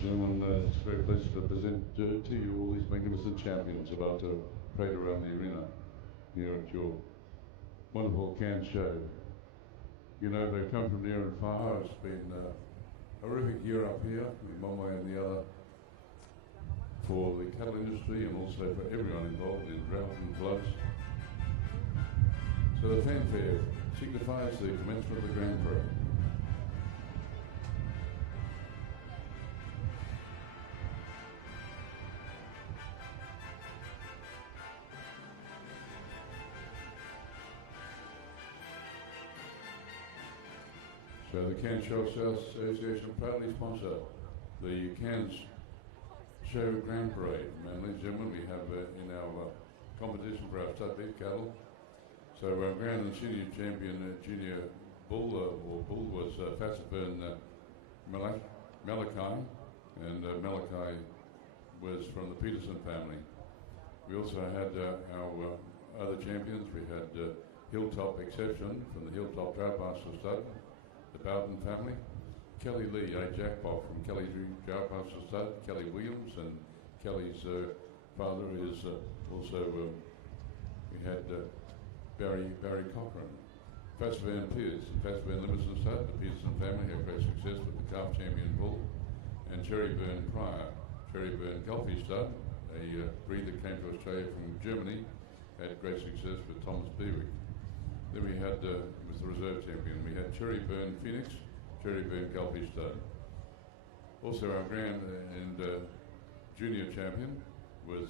and gentlemen, it's a great pleasure to present to you all these magnificent champions about to parade around the arena here at your wonderful Cairns show. You know, they've come from near and far. It's been a horrific year up here, in one way and the other, for the cattle industry and also for everyone involved in drought and floods. So the fanfare signifies the commencement of the Grand Prix. So the Cairns Show Association proudly sponsor the Cairns Show Grand Parade. And ladies and gentlemen, we have in our competition for our stud beef cattle. So our grand and senior champion junior bull was Fassifern Malachi, and Malachi was from the Peterson family. We also had our other champions. We had Hilltop Exception from the Hilltop Troutmaster stud, the Bowden family. Kelly Lee, a jackpot from Kelly Troutmaster stud, Kelly Williams, and Kelly's father is also, we had Barry Cochran. Fassifern Pierce, Fassifern Livingston stud, the Peterson family had great success with the calf champion bull. And Cherryburn Pryor, Cherryburn Gulfy stud, a breed that came to Australia from Germany, had great success with Thomas Bewick. Then we had, was the reserve champion, we had Cherryburn Phoenix, Cherryburn Gulfy stud. Also our grand and junior champion was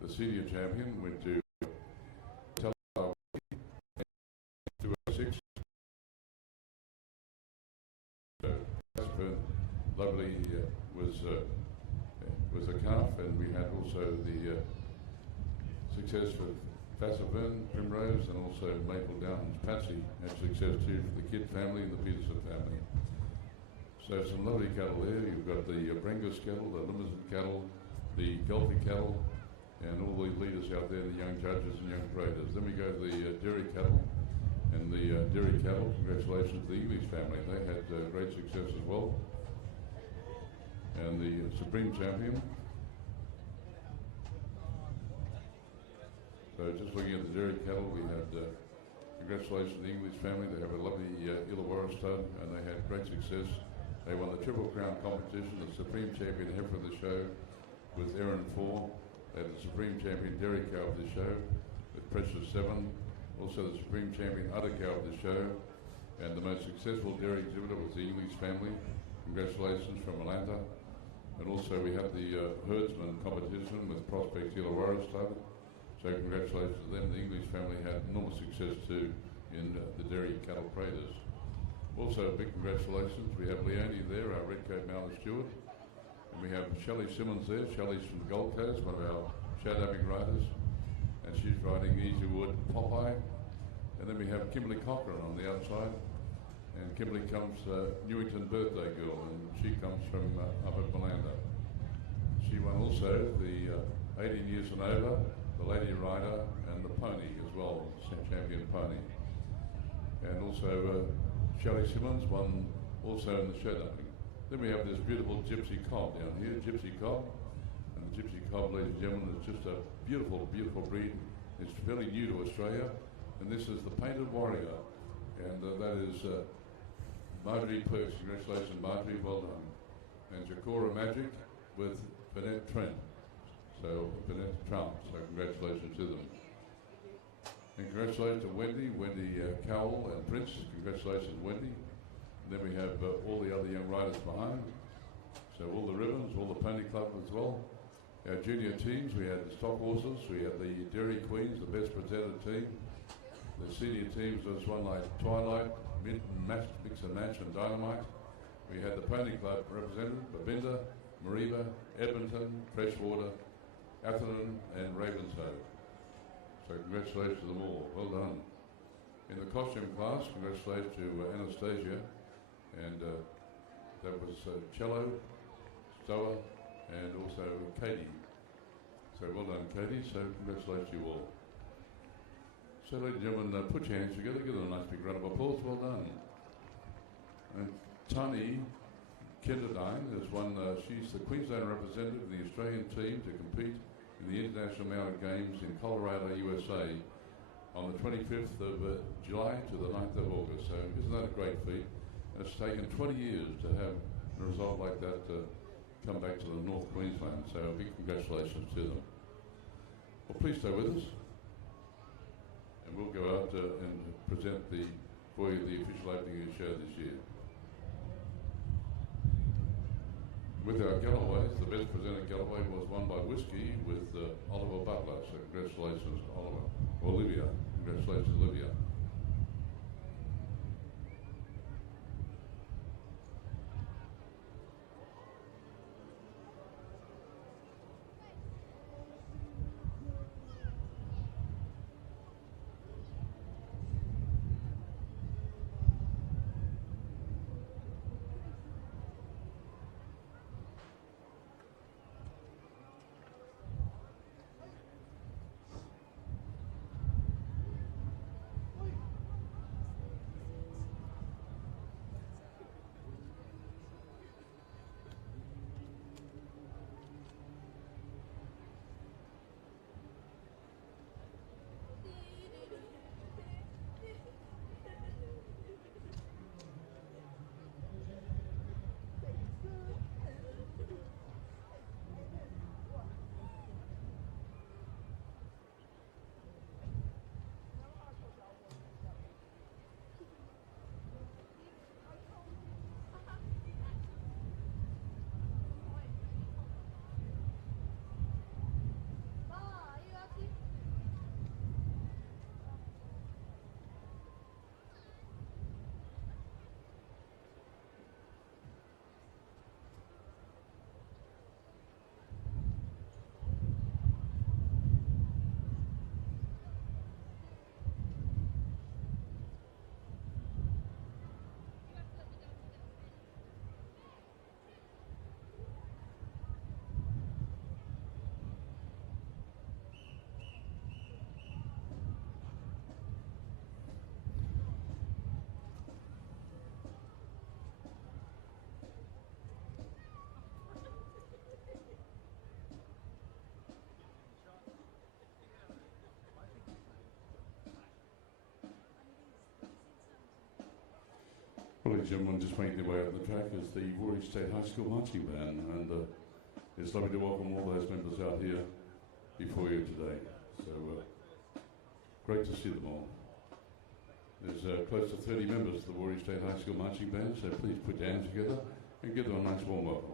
the senior champion went to Telebar 206. So lovely was a calf, and we had also the success for Fassifern, Primrose, and also Maple Downs. Patsy had success too for the Kidd family and the Peterson family. So some lovely cattle there. You've got the Brengus cattle, the Limousin cattle, the Gulfy cattle, and all the leaders out there, the young judges and young graders. Then we go to the dairy cattle, and the dairy cattle, congratulations to the English family. They had great success as well. And the Supreme Champion. So just looking at the dairy cattle, we had congratulations to the English family. They have a lovely Illawarra stud, and they had great success. They won the Triple Crown competition. The Supreme Champion heifer of the show was Erin 4. They had the Supreme Champion dairy cow of the show with Precious 7. Also the Supreme Champion udder cow of the show. And the most successful dairy exhibitor was the English family. Congratulations from Atlanta. And also we had the herdsman competition with Prospect Illawarra stud. So congratulations to them. The English family had enormous success too in the dairy cattle paraders. Also big congratulations. We have Leonie there, our Redcoat Mountain Steward. And we have Shelley Simmons there. Shelley's from the Gold Coast, one of our shadowing riders. And she's riding Easy Wood Popeye. And then we have Kimberly Cochran on the outside. And Kimberly comes Newington birthday girl, and she comes from up at Malanda. She won also the 18 years and over, the Lady Rider, and the Pony as well, champion pony. And also Shelley Simmons won also in the shadowing. Then we have this beautiful Gypsy Cob down here, Gypsy Cob. And the Gypsy Cob, ladies and gentlemen, is just a beautiful, beautiful breed. It's fairly new to Australia. And this is the Painted Warrior. And that is Marjorie Perks. Congratulations, Marjorie, well done. And Jacora Magic with Bennett Trent. So Bennett Trump, so congratulations to them. And congratulations to Wendy Cowell and Prince. Congratulations, Wendy. And then we have all the other young riders behind. So all the ribbons, all the pony club as well. Our junior teams, we had the stock horses, we had the Dairy Queens, the best presented team. The senior teams was one like Twilight, Mix and Match, and Dynamite. We had the pony club represented, Babinda, Mariba, Edmonton, Freshwater, Atherton, and Ravenshoe. So congratulations to them all. Well done. In the costume class, congratulations to Anastasia, and that was Cello, Stoa, and also Katie. So well done, Katie. So congratulations to you all. So, ladies and gentlemen, put your hands together, give them a nice big round of applause. Well done. And Tani Kenderdine is one, she's the Queensland representative of the Australian team to compete in the International Mountain Games in Colorado, USA on the 25th of July to the 9th of August. So isn't that a great feat? It's taken 20 years to have a result like that come back to the North Queensland. So big congratulations to them. Well, please stay with us. And we'll go out and present for you the official opening of the show this year. With our Galloways, the best presented Galloway was won by Whiskey with Oliver Butler. So congratulations, Oliver. Olivia. Congratulations, Olivia. Well, ladies and gentlemen, just making their way up the track is the Warwick State High School Marching Band, and it's lovely to welcome all those members out here before you today. So great to see them all. There's close to 30 members of the Warwick State High School Marching Band, so please put your hands together and give them a nice warm welcome.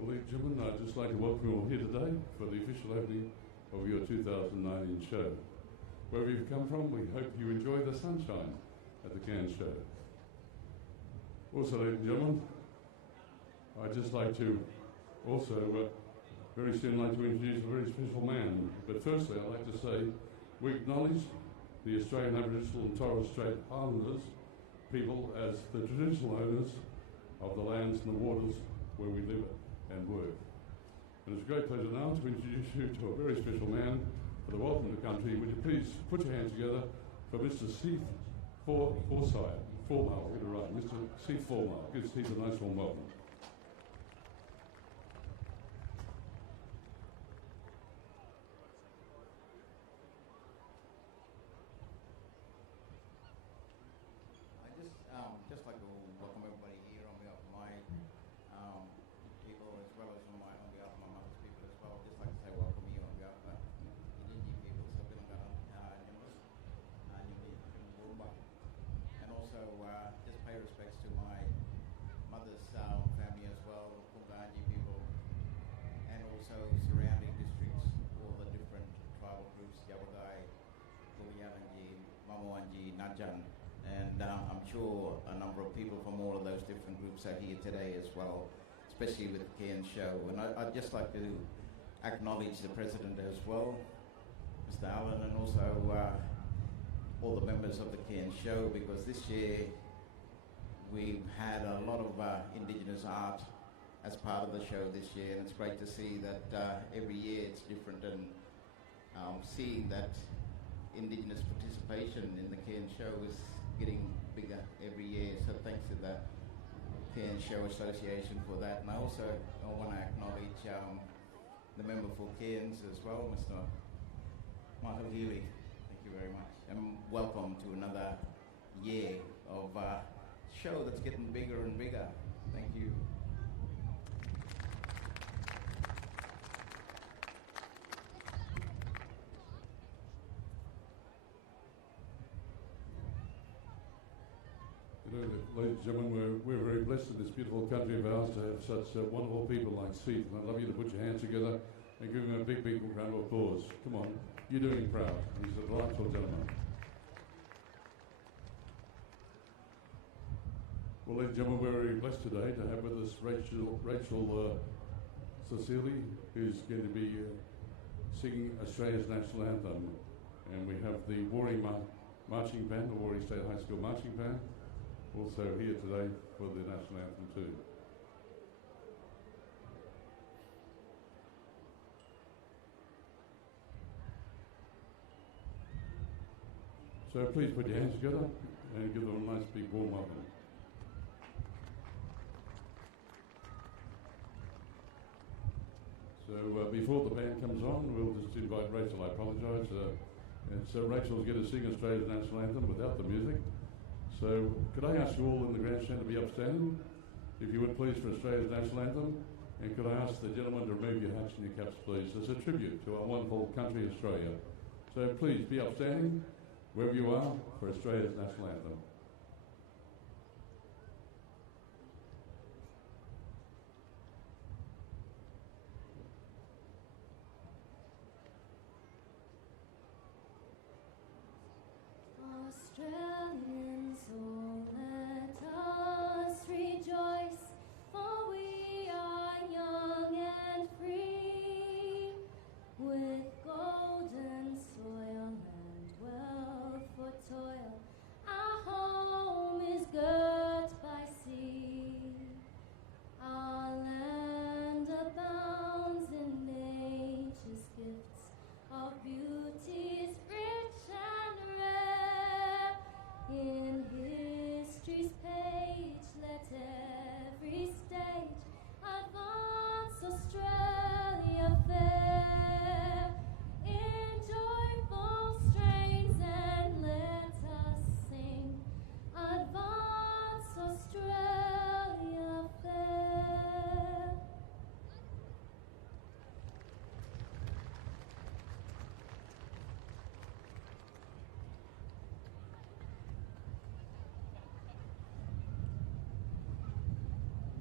Well, ladies and gentlemen, I'd just like to welcome you all here today for the official opening of your 2019 show. Wherever you've come from, we hope you enjoy the sunshine at the Cairns Show. Also, ladies and gentlemen, I'd just like to very soon like to introduce a very special man. But firstly, I'd like to say we acknowledge the Australian Aboriginal and Torres Strait Islanders people as the traditional owners of the lands and the waters where we live and work. And it's a great pleasure now to introduce you to a very special man for the welcome to the country. Would you please put your hands together for Mr. Steve Forsyth, Formale, get it right, Mr. Steve Formale. Give Steve a nice warm welcome. Just like to welcome everybody here on behalf of my people, as well as on behalf of my mother's people as well. Just like to say welcome you on behalf of Indigenous people, so and also just pay respects to my mother's family as well, the Punganji people, and also surrounding districts, all the different tribal groups, Yawagai, Kuyalanji, Mamoanji, Najan. And I'm sure a number of people from all of those different groups are here today as well, especially with the Cairns Show. And I'd just like to acknowledge the President as well, Mr. Allen, and also all the members of the Cairns Show, because this year we've had a lot of Indigenous art as part of the show this year, and it's great to see that every year it's different, and seeing that Indigenous participation in the Cairns Show is getting bigger every year, so thanks to the Cairns Show Association for that. And I also want to acknowledge the member for Cairns as well, Mr. Michael Healy. Thank you very much, and welcome to another year of show that's getting bigger and bigger. Thank you. You know, ladies and gentlemen, we're very blessed in this beautiful country of ours to have such wonderful people like Steve. And I'd love you to put your hands together and give him a big, big round of applause. Come on, you're doing proud. He's a delightful gentleman. Well, ladies and gentlemen, we're very blessed today to have with us Rachel Cecily, who's going to be singing Australia's national anthem. And we have the Warri Marching Band, the Warri State High School Marching Band, also here today for the national anthem too. So please put your hands together and give them a nice big warm welcome. So before the band comes on, we'll just invite Rachel. I apologise. So Rachel's going to sing Australia's national anthem without the music. So could I ask you all in the grandstand to be upstanding, if you would please, for Australia's national anthem? And could I ask the gentlemen to remove your hats and your caps, please, as a tribute to our wonderful country, Australia. So please be upstanding, wherever you are, for Australia's national anthem. Australians, oh let us rejoice, for we are young and free, with golden soil and wealth for toil, our home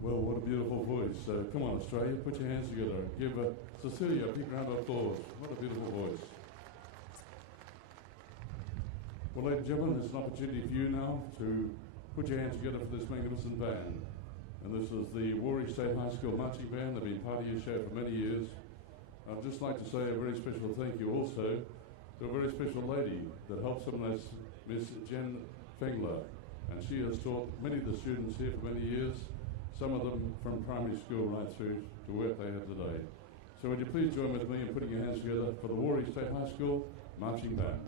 Well, what a beautiful voice. Come on, Australia, put your hands together. Give Cecilia a big round of applause. What a beautiful voice. Well, ladies and gentlemen, there's an opportunity for you now to put your hands together for this magnificent band. And this is the Warwick State High School Marching Band. They've been part of your show for many years. I'd just like to say a very special thank you also to a very special lady that helps them, that's Miss Jen Fengler. And she has taught many of the students here for many years, some of them from primary school right through to work they have today. So would you please join with me in putting your hands together for the Warwick State High School Marching Band.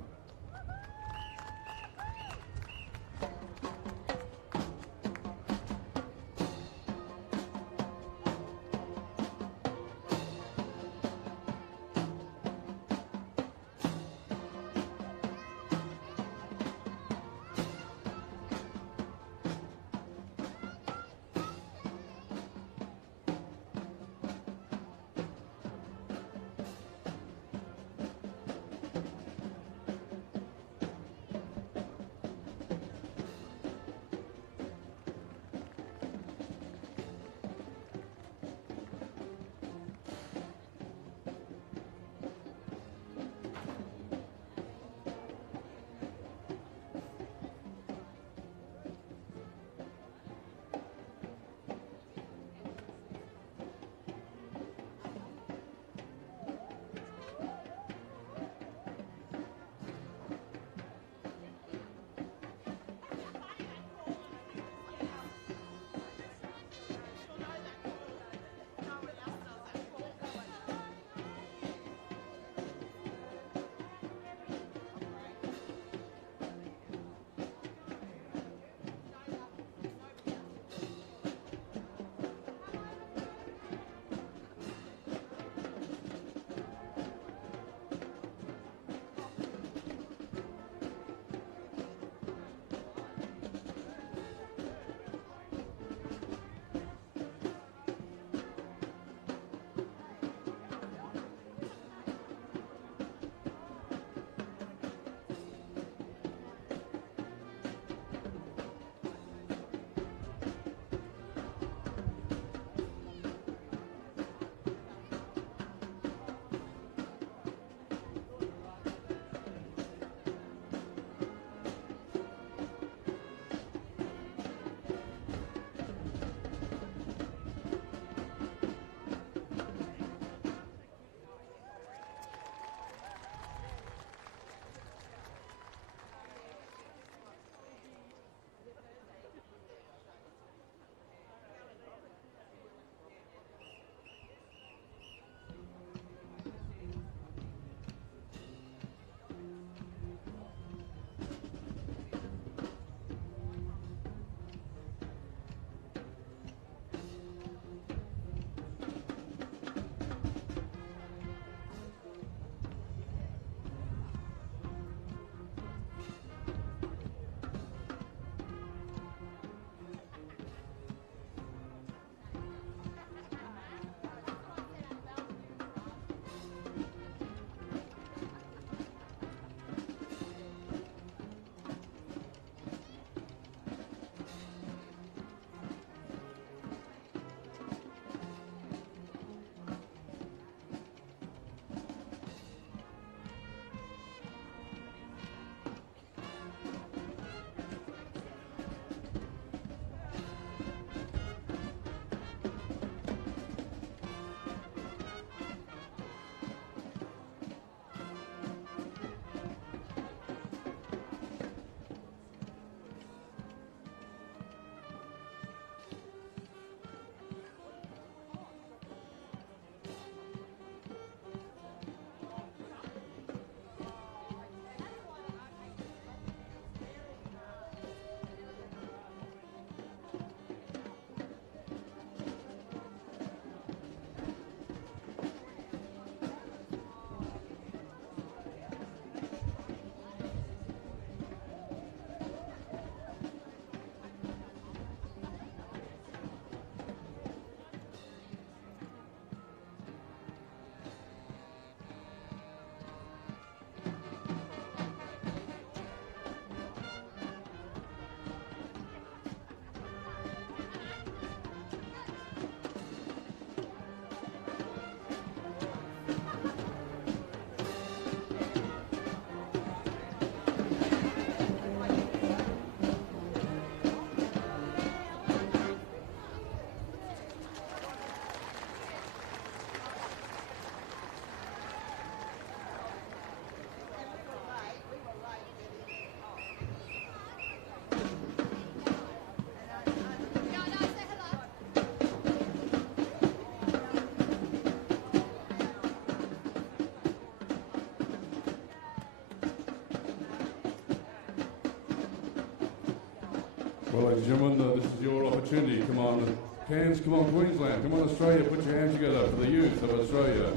Well, ladies and gentlemen, this is your opportunity. Come on, Cairns, come on, Queensland, come on, Australia, put your hands together for the youth of Australia.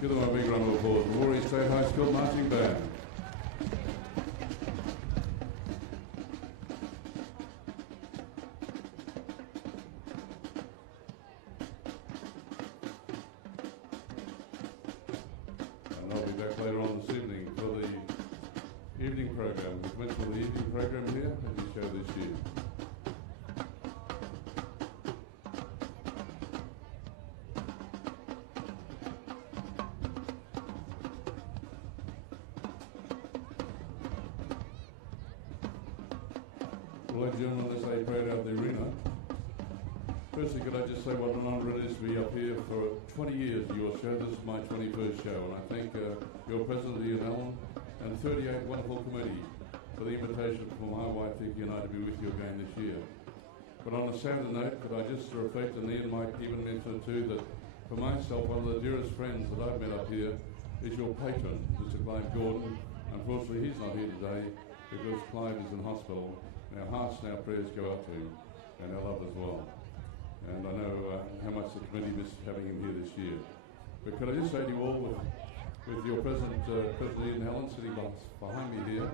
Give them a big round of applause. Warrior State High School Marching Band. And I'll be back later on this evening for the evening program. We went for the evening program here as you show this year. Well, ladies and gentlemen, as they parade out the arena, firstly, could I just say what an honour it is to be up here for 20 years of your show. This is my 21st show, and I thank your President, Ian Allen, and 38 wonderful committee for the invitation from my wife, Vicky, and I to be with you again this year. But on a sadder note, could I just reflect, and Ian might even mention too, that for myself, one of the dearest friends that I've met up here is your patron, Mr. Clive Gordon. Unfortunately, he's not here today because Clive is in hospital. Our hearts and our prayers go out to him, and our love as well. And I know how much the committee missed having him here this year. But could I just say to you all, with your President, President Ian Allen sitting behind me here,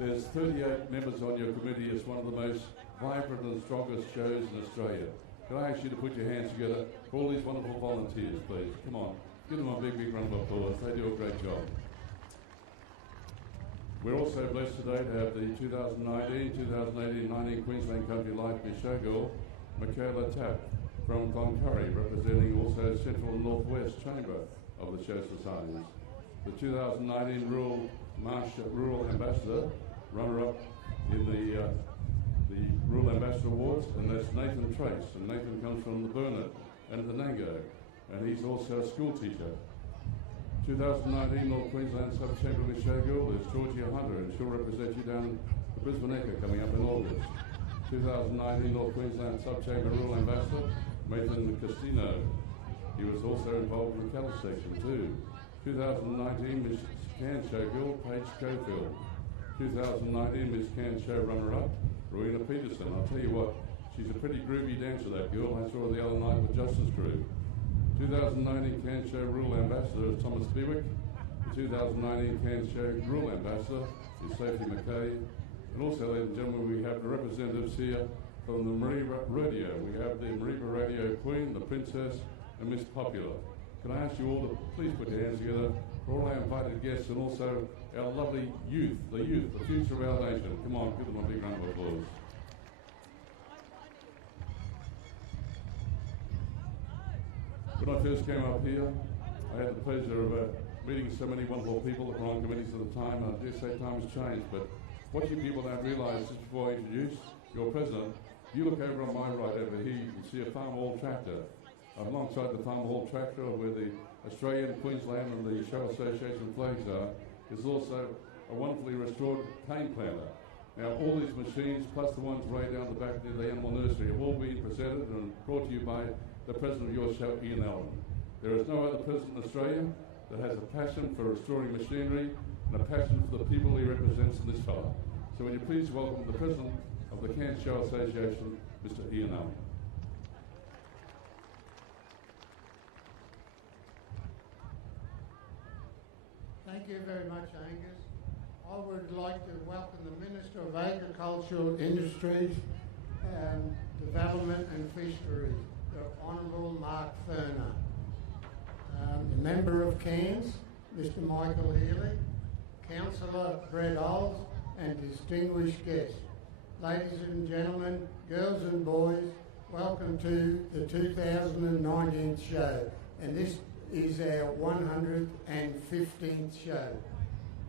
there's 38 members on your committee. It's one of the most vibrant and strongest shows in Australia. Could I ask you to put your hands together for all these wonderful volunteers, please? Come on, give them a big, big round of applause. They do a great job. We're also blessed today to have the 2019 Queensland Country Life Miss Showgirl, Michaela Tapp from Cloncurry, representing also Central and Northwest Chamber of the Show Societies. The 2019 Rural Ambassador, runner-up in the Rural Ambassador Awards, and that's Nathan Trace. And Nathan comes from the Burnett and the Nango, and he's also a school teacher. 2019 North Queensland Sub-Chamber Miss Showgirl is Georgia Hunter, and she'll represent you down the Brisbane Echo coming up in August. 2019 North Queensland Sub-Chamber Rural Ambassador, Nathan Castino. He was also involved in the cattle section too. 2019 Miss Cairns Showgirl, Paige Schofield. 2019 Miss Cairns Show runner-up, Rowena Peterson. I'll tell you what, she's a pretty groovy dancer, that girl. I saw her the other night with Justice Group. 2019 Cairns Show Rural Ambassador is Thomas Bewick. The 2019 Cairns Show Rural Ambassador is Sophie McKay. And also, ladies and gentlemen, we have the representatives here from the Mareeba Radio. We have the Mareeba Radio Queen, the Princess, and Miss Popular. Can I ask you all to please put your hands together for all our invited guests and also our lovely youth, the future of our nation. Come on, give them a big round of applause. When I first came up here, I had the pleasure of meeting so many wonderful people that were on committees at the time, and I dare say time has changed, but what you people don't realise, just before I introduce your president, you look over on my right over here, you can see a Farm Hall tractor. Alongside the Farm Hall tractor, where the Australian, Queensland and the Show Association flags are, is also a wonderfully restored cane planter. Now all these machines, plus the ones right down the back near the animal nursery, have all been presented and brought to you by the president of your show, Ian Allen. There is no other president in Australia that has a passion for restoring machinery and a passion for the people he represents in this fella. So will you please welcome the president of the Cairns Show Association, Mr. Ian Allen. Thank you very much, Angus. I would like to welcome the Minister of Agricultural Industries, Development and Fisheries, the Honourable Mark Ferner. The Member of Cairns, Mr. Michael Healy, Councillor Brett Oles, and distinguished guests. Ladies and gentlemen, girls and boys, welcome to the 2019 show. And this is our 115th show.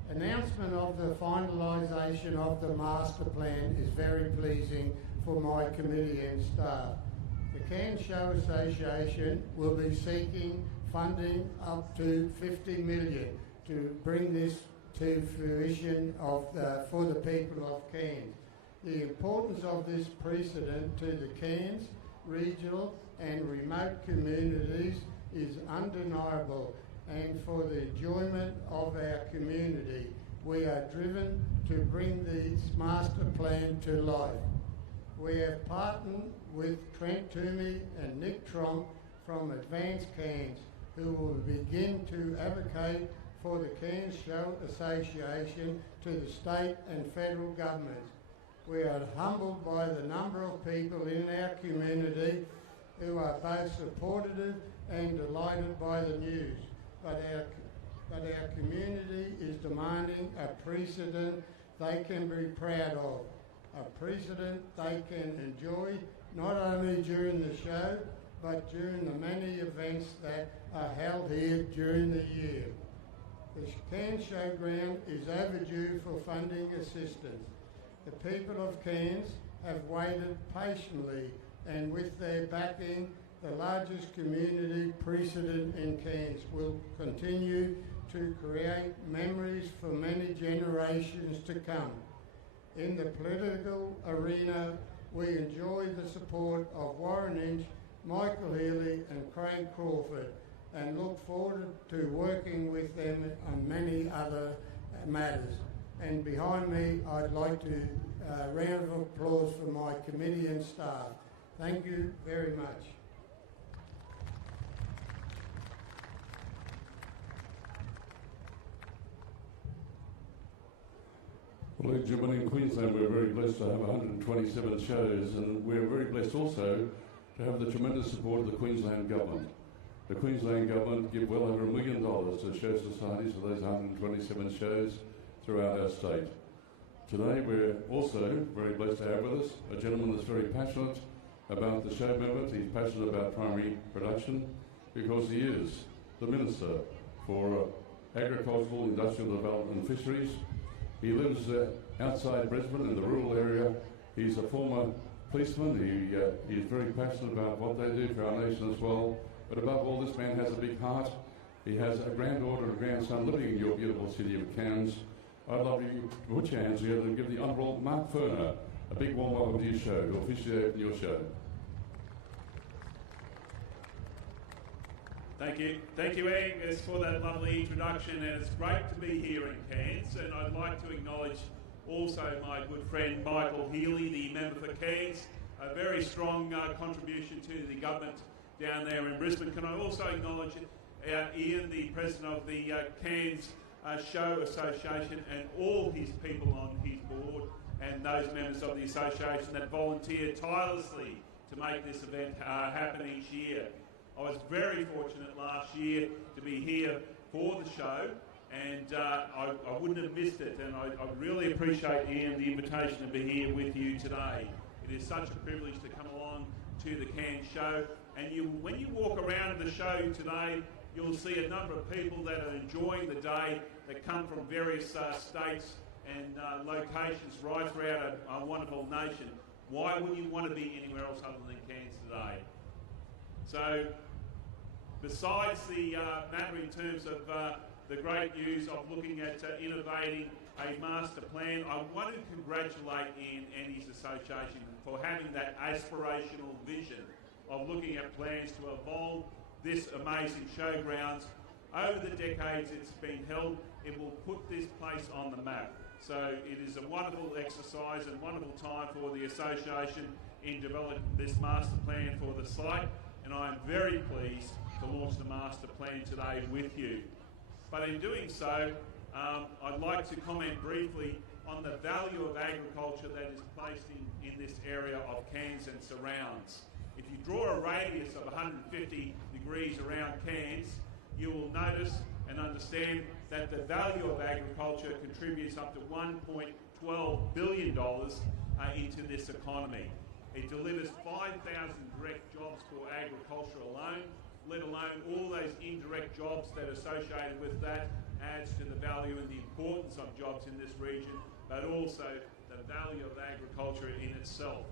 Announcement of the finalisation of the master plan is very pleasing for my committee and staff. The Cairns Show Association will be seeking funding up to $50 million to bring this to fruition for the people of Cairns. The importance of this precedent to the Cairns, regional and remote communities is undeniable, and for the enjoyment of our community, we are driven to bring this master plan to life. we have partnered with Trent Toomey and Nick Tromp from Advanced Cairns, who will begin to advocate for the Cairns Show Association to the state and federal governments. We are humbled by the number of people in our community who are both supportive and delighted by the news, but our community is demanding a precedent they can be proud of, a precedent they can enjoy not only during the show, but during the many events that are held here during the year. The Cairns Showground is overdue for funding assistance. The people of Cairns have waited patiently, and with their backing, the largest community precedent in Cairns will continue to create memories for many generations to come. In the political arena, we enjoy the support of Warren Inch, Michael Healy and Craig Crawford, and look forward to working with them on many other matters. And behind me, I'd like to round of applause for my committee and staff. Thank you very much. Well, ladies and gentlemen, in Queensland we're very blessed to have 127 shows, and we're very blessed also to have the tremendous support of the Queensland Government. The Queensland Government give well over $1 million to show societies for those 127 shows throughout our state. Today we're also very blessed to have with us a gentleman that's very passionate about the show methods. He's passionate about primary production because he is the Minister for Agricultural, Industrial Development and Fisheries. He lives outside Brisbane in the rural area. He's a former policeman. He's very passionate about what they do for our nation as well. But above all, this man has a big heart. He has a granddaughter and a grandson living in your beautiful city of Cairns. I'd love you to put your hands together and give the Honourable Mark Furner a big warm welcome to your show, to officially open your show. Thank you, Angus, for that lovely introduction, and it's great to be here in Cairns. And I'd like to acknowledge also my good friend Michael Healy, the member for Cairns, a very strong contribution to the government down there in Brisbane. Can I also acknowledge Ian, the president of the Cairns Show Association, and all his people on his board, and those members of the association that volunteer tirelessly to make this event happen each year. I was very fortunate last year to be here for the show, and I wouldn't have missed it, and I really appreciate, Ian, the invitation to be here with you today. It is such a privilege to come along to the Cairns Show, and when you walk around the show today, you'll see a number of people that are enjoying the day that come from various states and locations right throughout our wonderful nation. Why would you want to be anywhere else other than Cairns today? So, besides the matter in terms of the great news of looking at innovating a master plan, I want to congratulate Ian and his association for having that aspirational vision of looking at plans to evolve this amazing showgrounds. Over the decades it's been held, it will put this place on the map. So it is a wonderful exercise and wonderful time for the association in developing this master plan for the site, and I am very pleased to launch the master plan today with you. But in doing so, I'd like to comment briefly on the value of agriculture that is placed in this area of Cairns and surrounds. If you draw a radius of 150 degrees around Cairns, you will notice and understand that the value of agriculture contributes up to $1.12 billion into this economy. It delivers 5,000 direct jobs for agriculture alone, let alone all those indirect jobs that are associated with that. Adds to the value and the importance of jobs in this region, but also the value of agriculture in itself.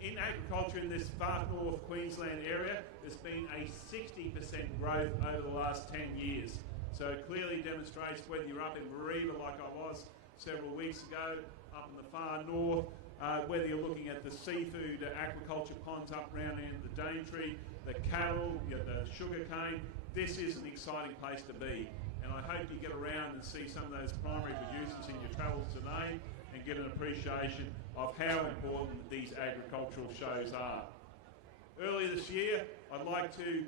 In agriculture in this far north Queensland area, there's been a 60% growth over the last 10 years. So it clearly demonstrates whether you're up in Mareeba like I was several weeks ago, up in the far north, whether you're looking at the seafood aquaculture ponds up around in the Daintree, the cattle, the sugar cane, this is an exciting place to be. And I hope you get around and see some of those primary producers in your travels today. and get an appreciation of how important these agricultural shows are. Earlier this year, I'd like to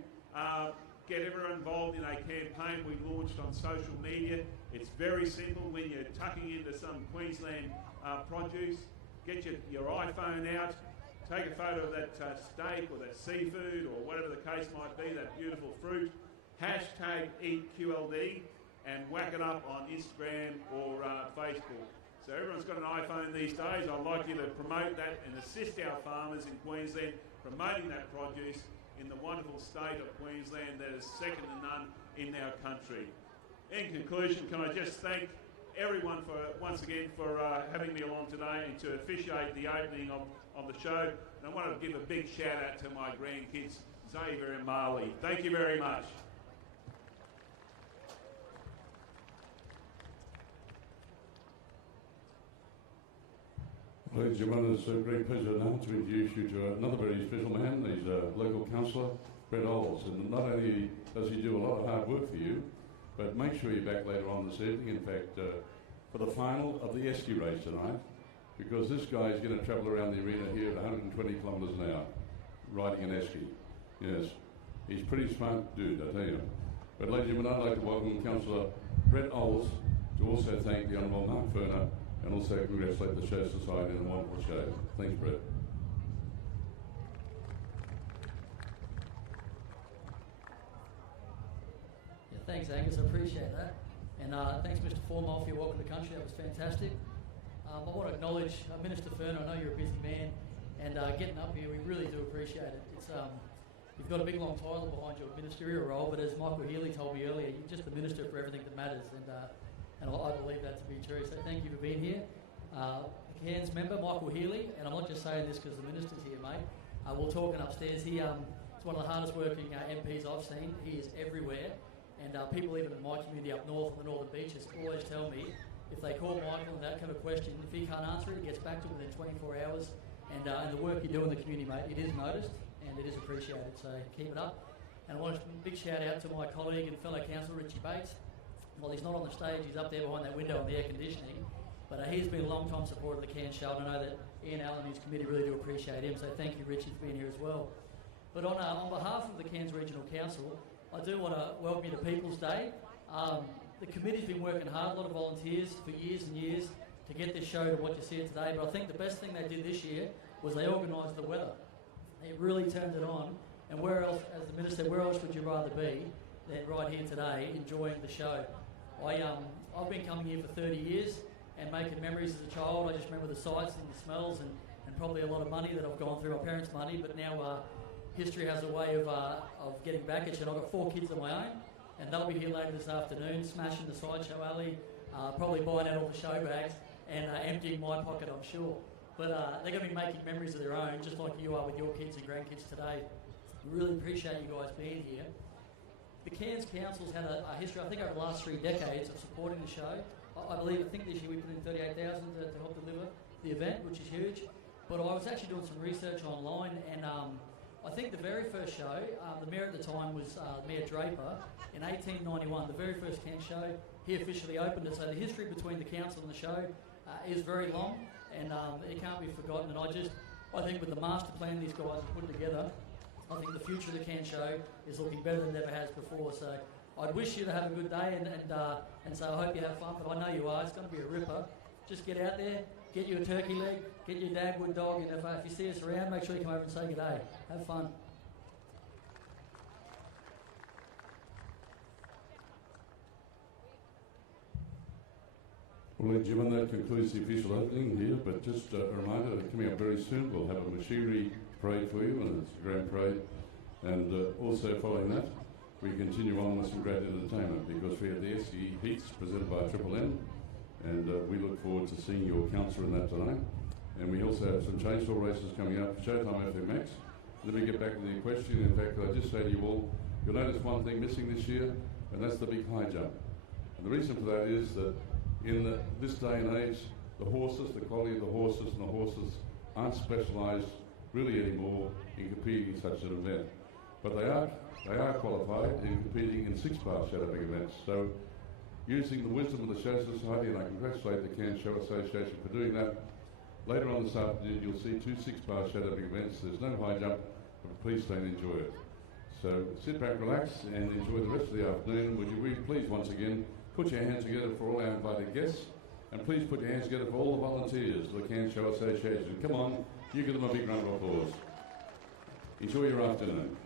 get everyone involved in a campaign we launched on social media. It's very simple. When you're tucking into some Queensland produce, get your iPhone out, take a photo of that steak or that seafood or whatever the case might be, that beautiful fruit, hashtag EatQLD, and whack it up on Instagram or Facebook. So everyone's got an iPhone these days. I'd like you to promote that and assist our farmers in Queensland promoting that produce in the wonderful state of Queensland that is second to none in our country. In conclusion, can I just thank everyone once again for having me along today and to officiate the opening of the show. And I want to give a big shout out to my grandkids, Xavier and Marley. Thank you very much. Ladies and gentlemen, it's a great pleasure now to introduce you to another very special man. He's a local councillor, Brett Olds, and not only does he do a lot of hard work for you, but make sure you're back later on this evening, in fact, for the final of the Esky race tonight, because this guy is going to travel around the arena here at 120 kilometres an hour, riding an Esky. Yes, he's a pretty smart dude, I tell you. But ladies and gentlemen, I'd like to welcome Councillor Brett Olds to also thank the Honourable Mark Furner and also congratulate the Show Society on a wonderful show. Thanks, Brett. Yeah, thanks, Angus. I appreciate that. And thanks, Mr. Formoff, for your walk in the country. That was fantastic. I want to acknowledge Minister Furner. I know you're a busy man, and getting up here, we really do appreciate it. It's you've got a big long title behind your ministerial role, but as Michael Healy told me earlier, you're just the minister for everything that matters, and I believe that to be true. So thank you for being here. Cairns member Michael Healy, and I'm not just saying this because the minister's here, mate. We're talking upstairs. He's one of the hardest working MPs I've seen. He is everywhere, and people even in my community up north on the Northern Beaches always tell me if they call Michael and they have a question, if he can't answer it, he gets back to it within 24 hours. And the work you do in the community, mate, it is noticed and it is appreciated. So keep it up. And I want a big shout out to my colleague and fellow councillor Richie Bates. Well, he's not on the stage, he's up there behind that window on the air conditioning, but he's been a long time supporter of the Cairns show, and I know that Ian Allen and his committee really do appreciate him, so thank you, Richie, for being here as well. But on behalf of the Cairns Regional Council, I do want to welcome you to People's Day. The committee's been working hard, a lot of volunteers for years and years to get this show to what you see it today, but I think the best thing they did this year was they organised the weather. It really turned it on, and where else, as the Minister said, where else would you rather be than right here today enjoying the show? I've been coming here for 30 years and making memories as a child. I just remember the sights and the smells and probably a lot of money that I've gone through, my parents' money, but now history has a way of getting back at you. And I've got 4 kids of my own, and they'll be here later this afternoon, smashing the sideshow alley, probably buying out all the show bags and emptying my pocket, I'm sure. But they're going to be making memories of their own, just like you are with your kids and grandkids today. We really appreciate you guys being here. The Cairns Council's had a history, I think, over the last 3 decades of supporting the show. I think this year we put in $38,000 to help deliver the event, which is huge. But I was actually doing some research online, and I think the very first show, the mayor at the time was Mayor Draper. In 1891, the very first Cairns show, he officially opened it. So the history between the council and the show is very long, and it can't be forgotten. And I think with the master plan these guys have put together, I think the future of the Cairns show is looking better than it ever has before. So I'd wish you to have a good day, and so I hope you have fun, but I know you are. It's going to be a ripper. Just get out there, get you a turkey leg, get your Dagwood dog, and if you see us around, make sure you come over and say good day. Have fun. Well, ladies and gentlemen, that concludes the official opening here, but just a reminder that coming up very soon we'll have a machinery parade for you, and it's a grand parade, and also following that we continue on with some great entertainment because we have the SE Heats presented by Triple M, and we look forward to seeing your councillor in that tonight. And we also have some chainsaw races coming up, Showtime FM Max. Let me get back to the question. In fact, I'll just say to you all, you'll notice one thing missing this year, and that's the big high jump. And the reason for that is that in this day and age, the horses, the quality of the horses and the horses aren't specialised really anymore in competing in such an event. But they are qualified in competing in 6-part Shadow Big events. So using the wisdom of the Show Society, and I congratulate the Cairns Show Association for doing that. Later on this afternoon, you'll see 2 6-bar show jumping events. There's no high jump, but please stay and enjoy it. So sit back, relax, and enjoy the rest of the afternoon. Would you please once again put your hands together for all our invited guests, and please put your hands together for all the volunteers of the Cairns Show Association. Come on, you give them a big round of applause. Enjoy your afternoon.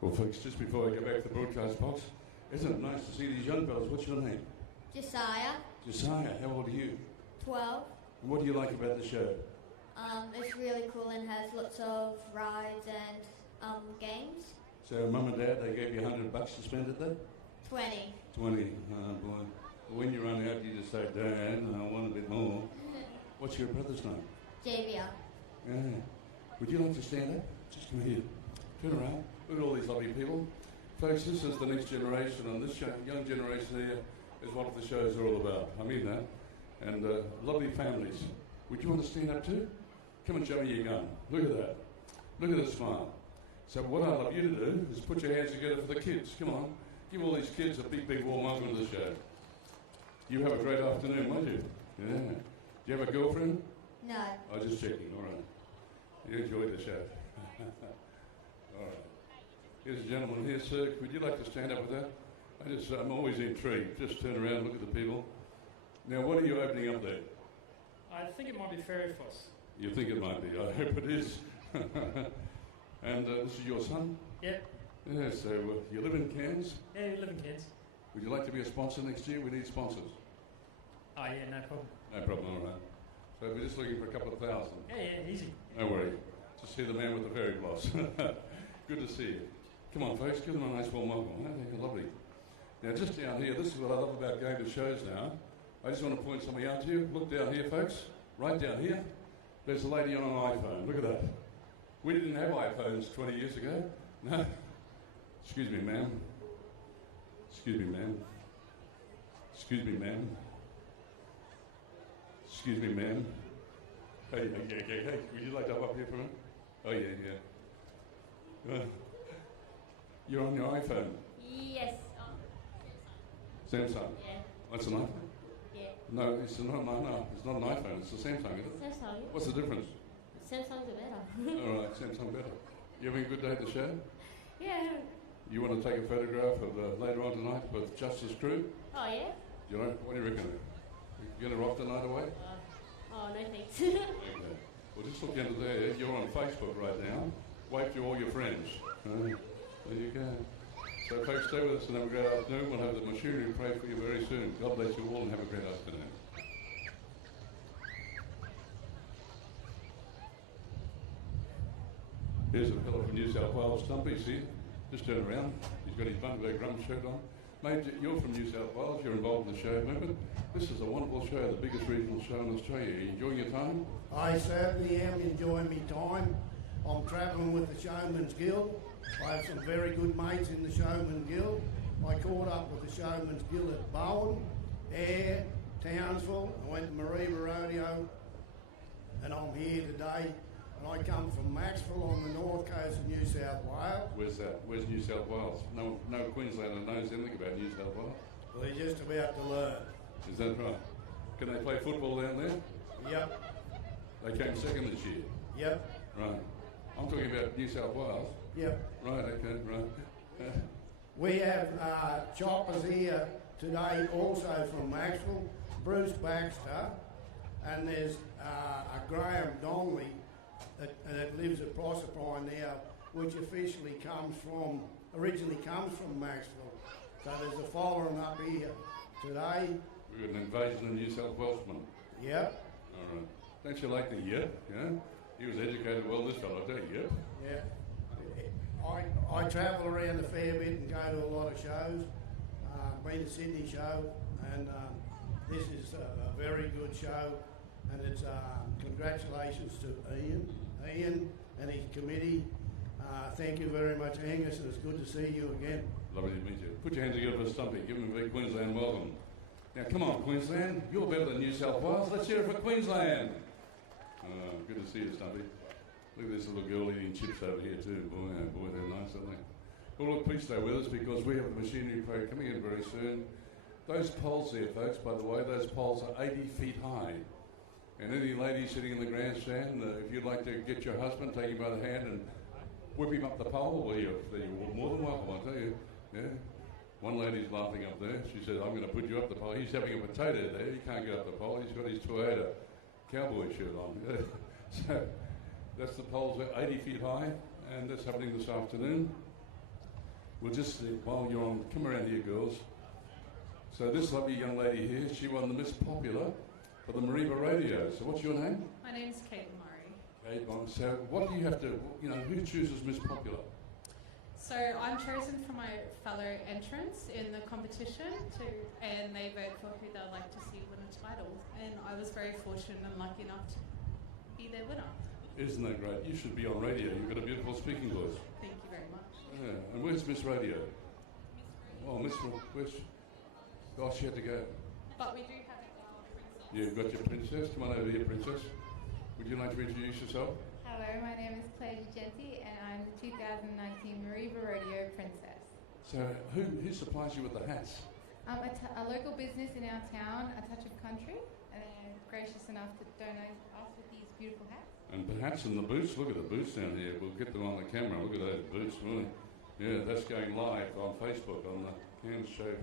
Well, folks, just before I go back to the broadcast box, isn't it nice to see these young fellas? What's your name? Josiah, Josiah. How old are you? 12. And what do you like about the show? It's really cool and has lots of rides and games. So, Mum and Dad, they gave you $100 to spend it there? 20. 20. Oh, boy. When you run out, you just say, Dad, I want a bit more. What's your brother's name? Javier. Yeah. Would you like to stand up? Just come here. Turn around. Look at all these lovely people. Folks, this is the next generation, and this young generation here is what the shows are all about. I mean that. And lovely families. Would you want to stand up too? Come and show me your gun. Look at that. Look at the smile. So what I'd love you to do is put your hands together for the kids. Come on. Give all these kids a big, big warm welcome to the show. You have a great afternoon, won't you? Yeah. Do you have a girlfriend? No. I was just checking. All right. You enjoyed the show. All right. Here's a gentleman here, sir. Would you like to stand up with that? I'm always intrigued. Just turn around and look at the people. Now, what are you opening up there? I think it might be Fairy Foss. You think it might be. I hope it is. And this is your son? Yep. Yeah, so you live in Cairns? Yeah, we live in Cairns. Would you like to be a sponsor next year? We need sponsors. Oh, yeah, no problem. No problem, all right. So we're just looking for a couple of thousand. Yeah, easy. No worry. Just see the man with the fairy floss. Good to see you. Come on, folks, give them a nice warm welcome. They're lovely. Now, just down here, this is what I love about going to shows now. I just want to point something out to you. Look down here, folks. Right down here. There's a lady on an iPhone. Look at that. We didn't have iPhones 20 years ago. No. Excuse me, ma'am. Excuse me, ma'am. Excuse me, ma'am. Excuse me, ma'am. Hey, would you like to come up here for a minute? Oh, yeah. You're on your iPhone. Yes. Samsung. Yeah. That's an iPhone? Yeah. No, it's not an iPhone. It's a Samsung, is it? Samsung. What's the difference? Samsung's better. All right, Samsung better. You having a good day at the show? Yeah. You want to take a photograph of later on tonight with Justice Crew? Oh, yeah? You know, what do you reckon? You going to rock the night away? Oh, no thanks. Okay. Well, just look into there. You're on Facebook right now. Wave to all your friends. There you go. So, folks, stay with us and have a great afternoon. We'll have the machinery pray for you very soon. God bless you all and have a great afternoon. Here's a fellow from New South Wales, Stumpy, see? Just turn around. He's got his Bungalow Grum shirt on. Mate, you're from New South Wales. You're involved in the show movement. This is a wonderful show, the biggest regional show in Australia. Are you enjoying your time? I certainly am enjoying my time. I'm travelling with the Showman's Guild. I have some very good mates in the Showman's Guild. I caught up with the Showman's Guild at Bowen, Ayr, Townsville. I went to Mareeba Rodeo, and I'm here today. And I come from Maxwell on the north coast of New South Wales. Where's that? Where's New South Wales? No Queenslander knows anything about New South Wales. We're just about to learn. Is that right? Can they play football down there? Yep, They came second this year. yep, Right. I'm talking about New South Wales. yep. Right, okay, right. We have choppers here today also from Maxwell, Bruce Baxter, and there's a Graham Dongley that lives at Proserpine now, which originally comes from Maxwell. So there's a following up here today. We've got an invasion of New South Welshmen. Yep, All right. Don't you like the yip? Yeah? He was educated well, this fellow, don't you? Yip? yeah. I travel around a fair bit and go to a lot of shows. Been to Sydney show, and this is a very good show, and it's congratulations to Ian and his committee. Thank you very much, Angus, and it's good to see you again. Lovely to meet you. Put your hands together for Stumpy. Give him a big Queensland welcome. Now, come on, Queensland. You're better than New South Wales. Let's hear it for Queensland. Good to see you, Stumpy. Look at this little girl eating chips over here too. Boy, oh boy, they're nice, aren't they? Well, look, please stay with us because we have a machinery parade coming in very soon. Those poles there, folks, by the way, those poles are 80 feet high. And any ladies sitting in the grandstand, if you'd like to get your husband, take him by the hand and whip him up the pole, well, you're more than welcome, I tell you. Yeah. One lady's laughing up there. She said, I'm going to put you up the pole. He's having a potato there. He can't get up the pole. He's got his Toyota cowboy shirt on. So that's the poles, 80 feet high, and that's happening this afternoon. We'll just, while you're on, come around here, girls. So this lovely young lady here, she won the Miss Popular for the Mariba Radio. So what's your name? My name's Kate Murray. Kate, so what do you have to, who chooses Miss Popular? So I'm chosen for my fellow entrants in the competition and they vote for who they'd like to see win a title. And I was very fortunate and lucky enough to be their winner. Isn't that great? You should be on radio. You've got a beautiful speaking voice. Thank you very much. Yeah. And where's Miss Radio? Oh, where's... Oh, she had to go. But we do have our princess. You've got your princess. Come on over here, princess. Would you like to introduce yourself? Hello, my name is Claire Genti and I'm the 2019 Mariba Rodeo Princess. So who supplies you with the hats? A local business in our town, A Touch of Country, and they're gracious enough to donate us with these beautiful hats. And perhaps in the boots, look at the boots down here. We'll get them on the camera. Look at those boots, really. Yeah, that's going live on Facebook, on the Cairns Show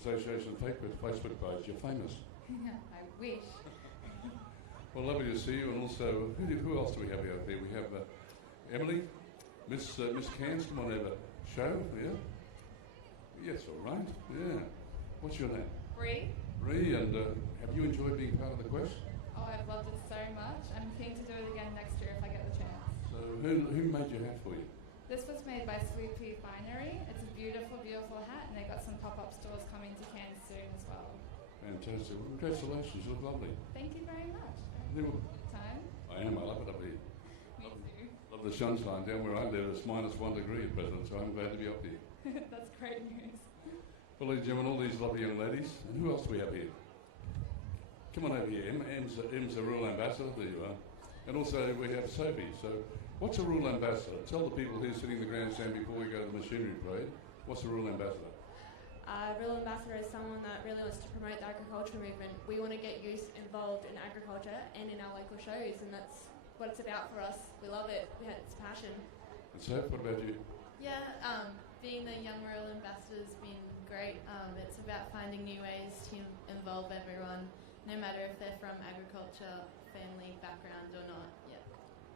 Association Facebook page. You're famous. I wish. Well, lovely to see you. And also, who else do we have out there? We have Emily, Miss Cairns. Come on over. Show, yeah? Yes, all right. Yeah. What's your name? Bree. Bree, and have you enjoyed being part of the quest? Oh, I've loved it so much. I'm keen to do it again next year if I get the chance. So who made your hat for you? This was made by Sweet Pea Finery. It's a beautiful, beautiful hat, and they've got some pop-up stores coming to Cairns soon as well. Fantastic. Well, congratulations. You look lovely. Thank you very much. Time? I am. I love it up here. Me too. Love the sunshine. Down where I live, it's -1 degree at present, so I'm glad to be up here. That's great news. Well, ladies and gentlemen, all these lovely young ladies. And who else do we have here? Come on over here. Em's a Rural Ambassador. There you are. And also we have Sophie. So what's a Rural Ambassador? Tell the people here sitting in the grandstand before we go to the machinery parade. What's a Rural Ambassador? Rural Ambassador is someone that really wants to promote the agriculture movement. We want to get youth involved in agriculture and in our local shows, and that's what it's about for us. We love it. It's passion. And Soph, what about you? Yeah, being the Young Rural Ambassador has been great. It's about finding new ways to involve everyone, no matter if they're from agriculture, family background or not. Yeah.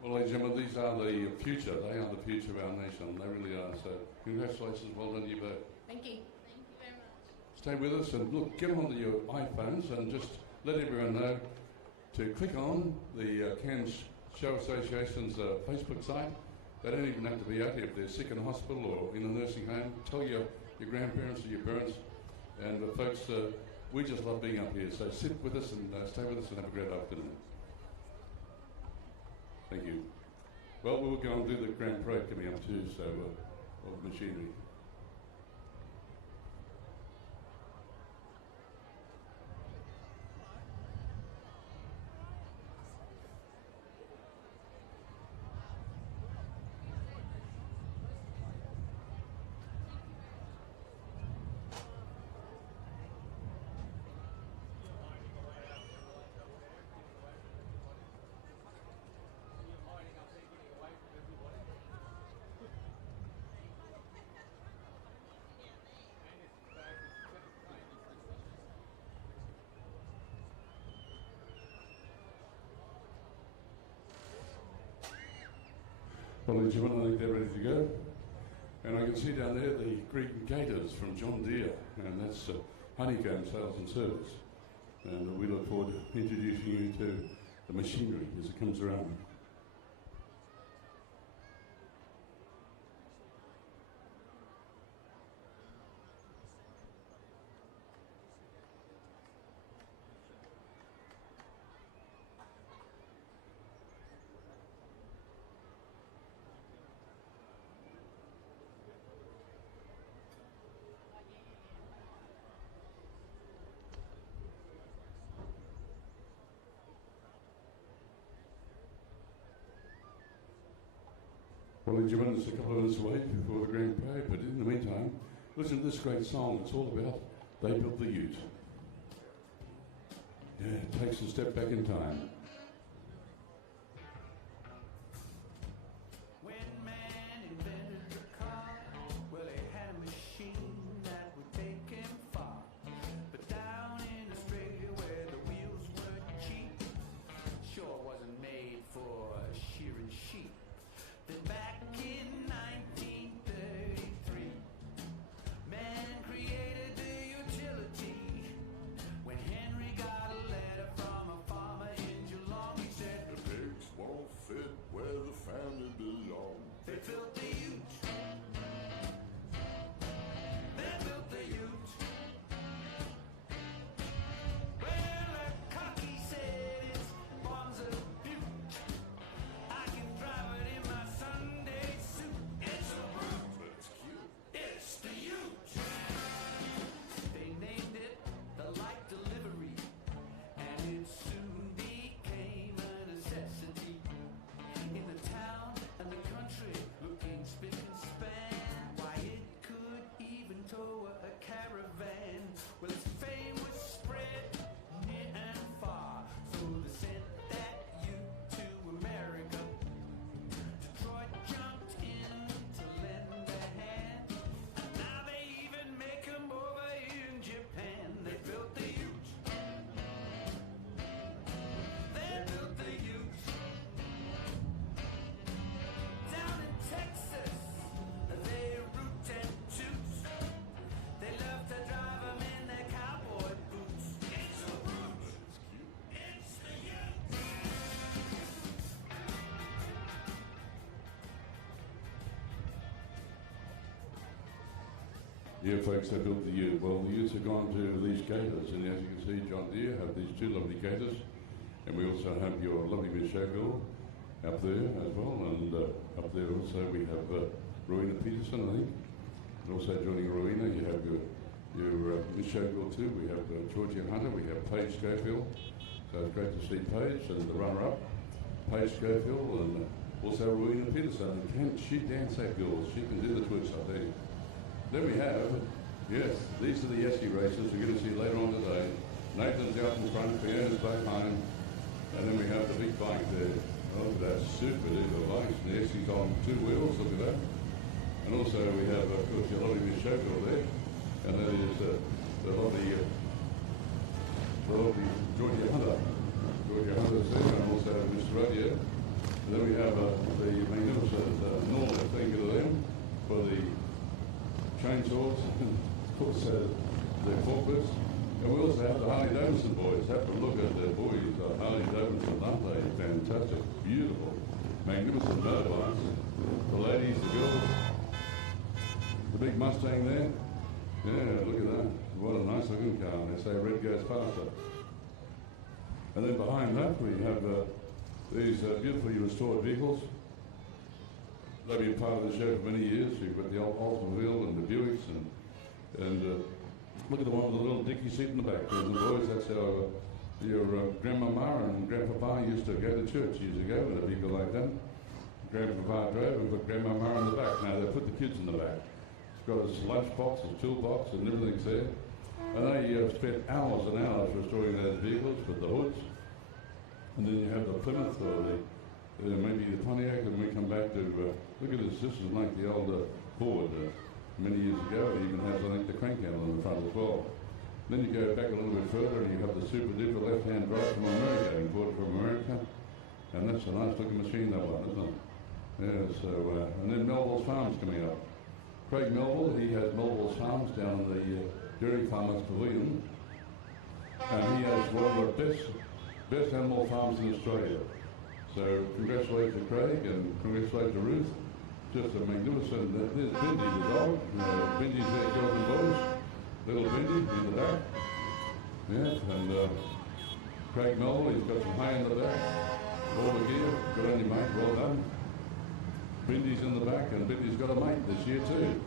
Well, ladies and gentlemen, these are the future. They are the future of our nation. They really are. So congratulations. Well done to you both. Thank you. Thank you very much. Stay with us and look, get onto your iPhones and just let everyone know to click on the Cairns Show Association's Facebook site. They don't even have to be out here if they're sick in a hospital or in a nursing home. Tell your grandparents or your parents. And folks, we just love being up here. So sit with us and stay with us and have a great afternoon. Thank you. Well, we'll go and do the Grand Parade coming up too, so of machinery. Well, ladies and gentlemen, I think they're ready to go. And I can see down there the Greek Gators from John Deere, and that's Honeycomb Sales and Service. And we look forward to introducing you to the machinery as it comes around. Well, ladies and gentlemen, it's a couple of minutes away before the grand parade, but in the meantime, listen to this great song. It's all about They Built the Ute. Yeah, it takes a step back in time. Yeah, folks, they built the ute. Well, the utes have gone to these gators, and as you can see, John Deere have these two lovely gators, and we also have your lovely Miss Showgirl up there as well, and up there also we have Rowena Peterson, I think, and also joining Rowena, you have your Miss Showgirl too. We have Georgia Hunter, we have Paige Schofield, so it's great to see Paige and the runner-up, Paige Schofield, and also Rowena Peterson. And can she dance, that girl? She can do the twist, I tell you. Then we have, yes, these are the Yesky races we're going to see later on today. Nathan's out in front, Fiona's back home, and then we have the big bike there. Oh, look at that super duper bike. The Yesky's on two wheels, look at that. And also we have, of course, your lovely Miss Showgirl there, and that is the lovely Georgia Hunter. Georgia Hunter's there, and also Mr. Radio. And then we have the magnificent Norman, thank you to them, for the chainsaws, of course their forklifts, and we also have the Harley Davidson boys. Have a look at their boys, Harley Davidson, aren't they? Fantastic, beautiful, magnificent motorbikes. The ladies, the girls, the big Mustang there. Yeah, look at that. What a nice looking car. They say red goes faster. And then behind that we have these beautifully restored vehicles. They've been part of the show for many years. You've got the old Oldsmobile and the Buicks, and look at the one with the little dicky seat in the back. And the boys, that's how your grandmama and grandpapa used to go to church years ago in a vehicle like that. Grandpapa drove and put grandmama in the back. Now they put the kids in the back. It's got his lunchbox, his toolbox, and everything's there. And they spent hours and hours restoring those vehicles with the hoods. And then you have the Plymouth or maybe the Pontiac, and we come back to, look at this, this is like the old Ford many years ago. It even has, I think, the crank handle in the front as well. Then you go back a little bit further and you have the super duper left-hand drive from America, imported from America. And that's a nice looking machine, that one, isn't it? Yeah, so, and then Melville's Farms coming up. Craig Melville, he has Melville's Farms down in the Dairy Farmers Pavilion. And he has one of the best animal farms in Australia. So congratulations to Craig and congratulations to Ruth. Just a magnificent, there's Bindi the dog. Bindi's there, girls and boys. Little Bindi in the back. Yeah, and Craig Melville, he's got some hay in the back. All the gear, good on you mate, well done. Bindi's in the back and Bindi's got a mate this year too.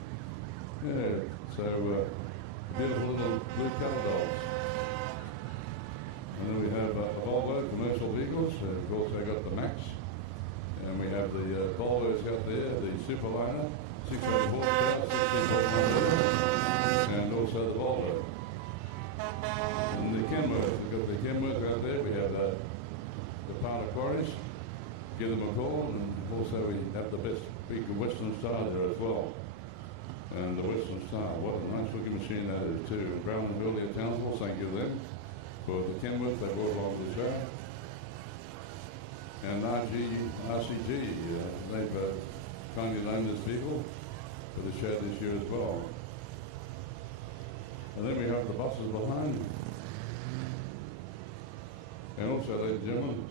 Yeah, so beautiful little blue cattle dogs. And then we have Volvo commercial vehicles. We've also got the Max. And we have the Volvos out there, the Superliner, 684 cars, 64 and also the Volvo. And the Kenworth, we've got the Kenworth out there. We have the Parter Quarries, give them a call, and also we have the best big Western Star there as well. And the Western Star, what a nice looking machine that is too. And Brown and Hurley at Townsville, thank you to them for the Kenworth they brought along the show. And RCG, they've kindly loaned this vehicle for the show this year as well. And then we have the buses behind. And also, ladies and gentlemen,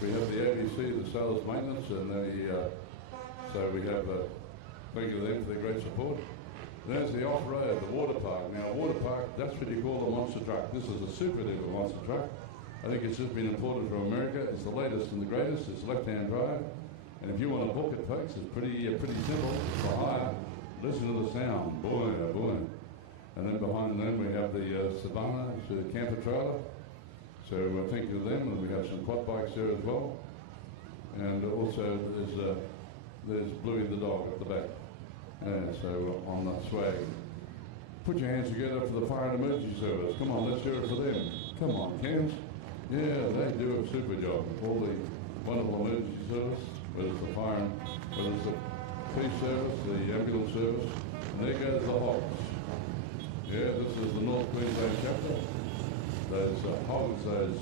we have the ABC, the sales maintenance, and so we have, thank you to them for their great support. There's the off-road, the water park. Now, water park, that's what you call a monster truck. This is a super duper monster truck. I think it's just been imported from America. It's the latest and the greatest. It's left-hand drive. And if you want to book it, folks, it's pretty simple. For hire, listen to the sound. Boy, oh boy. And then behind them we have the Savannah, it's a camper trailer. So thank you to them. And we have some quad bikes there as well. And also there's Bluey the dog at the back. So on that swag. Put your hands together for the Fire and Emergency Service. Come on, let's hear it for them. Come on, Cairns. Yeah, they do a super job. All the wonderful emergency service, whether it's the fire, whether it's the police service, the ambulance service. And there goes the hogs. Yeah, this is the North Queensland chapter. Those hogs, those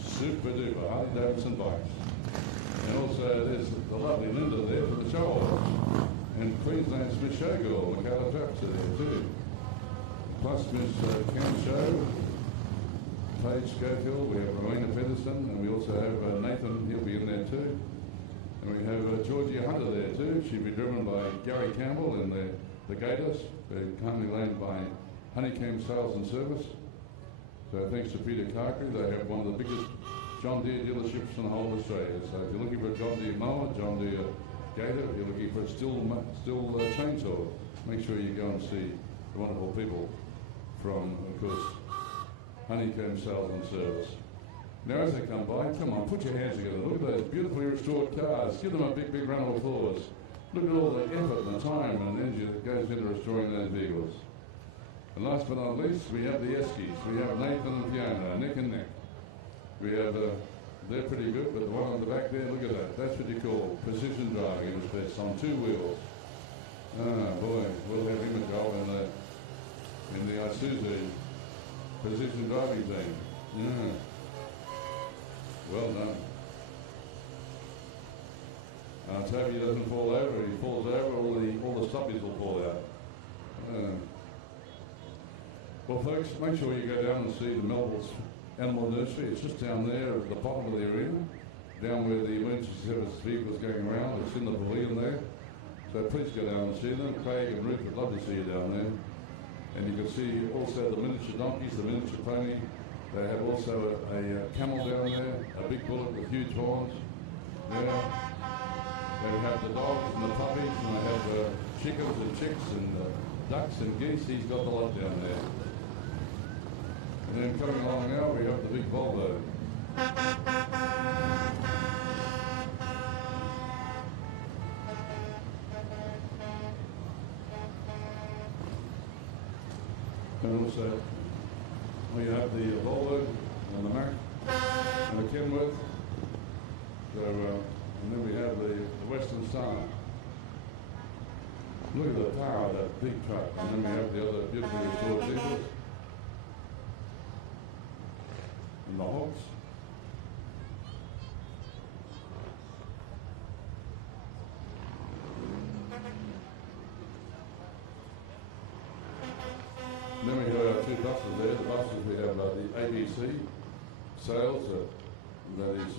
super duper Harley Davidson bikes. And also there's the lovely Linda there for the show hogs. And Queensland Smith Showgirl, Michaela Traps are there too. Plus Miss Cam Show, Paige Schofield, we have Rowena Featherston, and we also have Nathan, he'll be in there too. And we have Georgia Hunter there too. She'll be driven by Gary Campbell in the Gators, currently owned by Honeycomb Sales and Service. So thanks to Peter Carkery, they have one of the biggest John Deere dealerships in the whole of Australia. So if you're looking for a John Deere mower, John Deere Gator, if you're looking for a still chainsaw, make sure you go and see the wonderful people from, of course, Honeycomb Sales and Service. Now as they come by, come on, put your hands together. Look at those beautifully restored cars. Give them a big, big round of applause. Look at all the effort and the time and energy that goes into restoring those vehicles. And last but not least, we have the Eskies. We have Nathan and Fiona, neck and neck. We have, they're pretty good, but the one on the back there, look at that. That's what you call precision driving in space on 2 wheels. Ah, boy, we'll have him a job in the Isuzu precision driving team. Yeah. Well done. I hope he doesn't fall over. If he falls over, all the stoppies will fall out. Well, folks, make sure you go down and see the Melville's Animal Nursery. It's just down there at the bottom of the arena, down where the emergency service vehicle's going around. It's in the pavilion there. So please go down and see them. Craig and Ruth would love to see you down there. And you can see also the miniature donkeys, the miniature pony. They have also a camel down there, a big bullock with huge horns. Yeah. They have the dogs and the puppies, and they have chickens and chicks and ducks and geese. He's got the lot down there. And then coming along now, we have the big Volvo. And also, we have the Volvo and the Mack and the Kenworth. So, and then we have the Western Star. Look at the power of that big truck. And then we have the other beautifully restored vehicles. And the Hawks. Then we have our two buses there. The buses we have the ABC sales, that is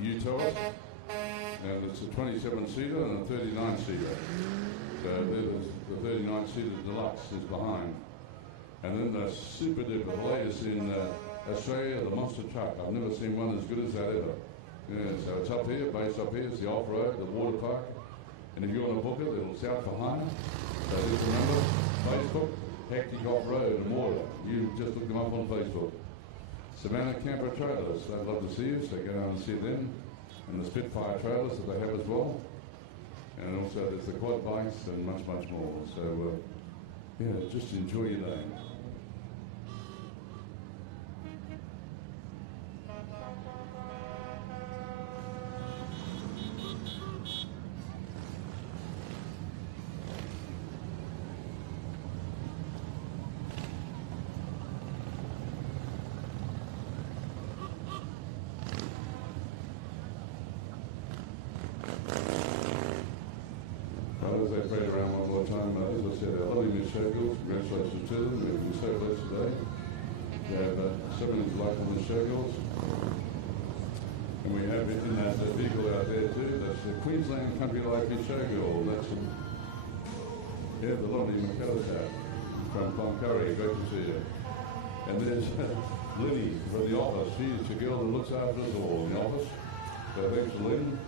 UTOS, and it's a 27-seater and a 39-seater. So the 39-seater deluxe is behind. And then the super duper, the latest in Australia, the monster truck. I've never seen one as good as that ever. Yeah, so it's up here, based up here, it's the off-road, the water park. And if you want to book it, it's out for hire. So just remember, Facebook, Hectic Off-Road and Water. You just look them up on Facebook. Savannah Camper Trailers, they'd love to see you, so go down and see them. And the Spitfire trailers that they have as well. And also there's the quad bikes and much, much more. So, yeah, just enjoy your day. As they played around one more time, as I said, our lovely Miss Showgirls, congratulations to them. We've been so blessed today to have so many delightful Miss Showgirls. And we have in that vehicle out there too, that's the Queensland Country Life Miss Showgirl. That's the lovely McAllister from Cloncurry. Great to see you. And there's Linny from the office. She's the girl that looks after us all in the office. So thanks to Lynn.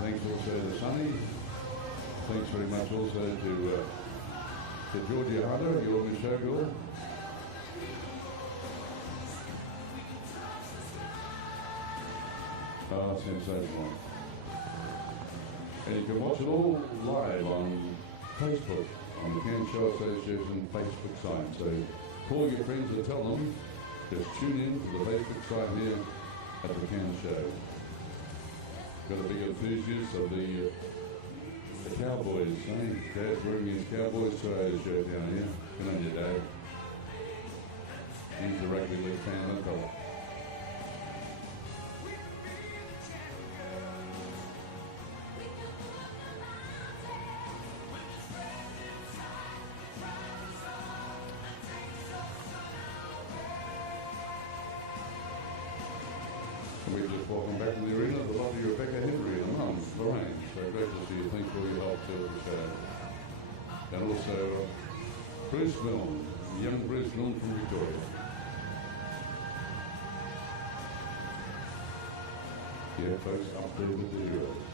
Thanks also to Sonny. Thanks very much also to Georgia Hunter, your Miss Showgirl. Sensational. And you can watch it all live on Facebook, on the Cairns Show Association Facebook site. So call your friends and tell them, just tune in to the Facebook site here at the Cairns Show. Got a big enthusiast of the Cowboys, eh? Dad's wearing his Cowboys shirt down here. Good on you, Dad. He's a rugby league fan, that fella. We just welcome back to the arena the lovely Rebecca Henry and Mum, Lorraine. So great to see you. Thanks for all your help to the show. And also Bruce Milne, young Bruce Milne from Victoria. Yeah, folks, up there with the heroes.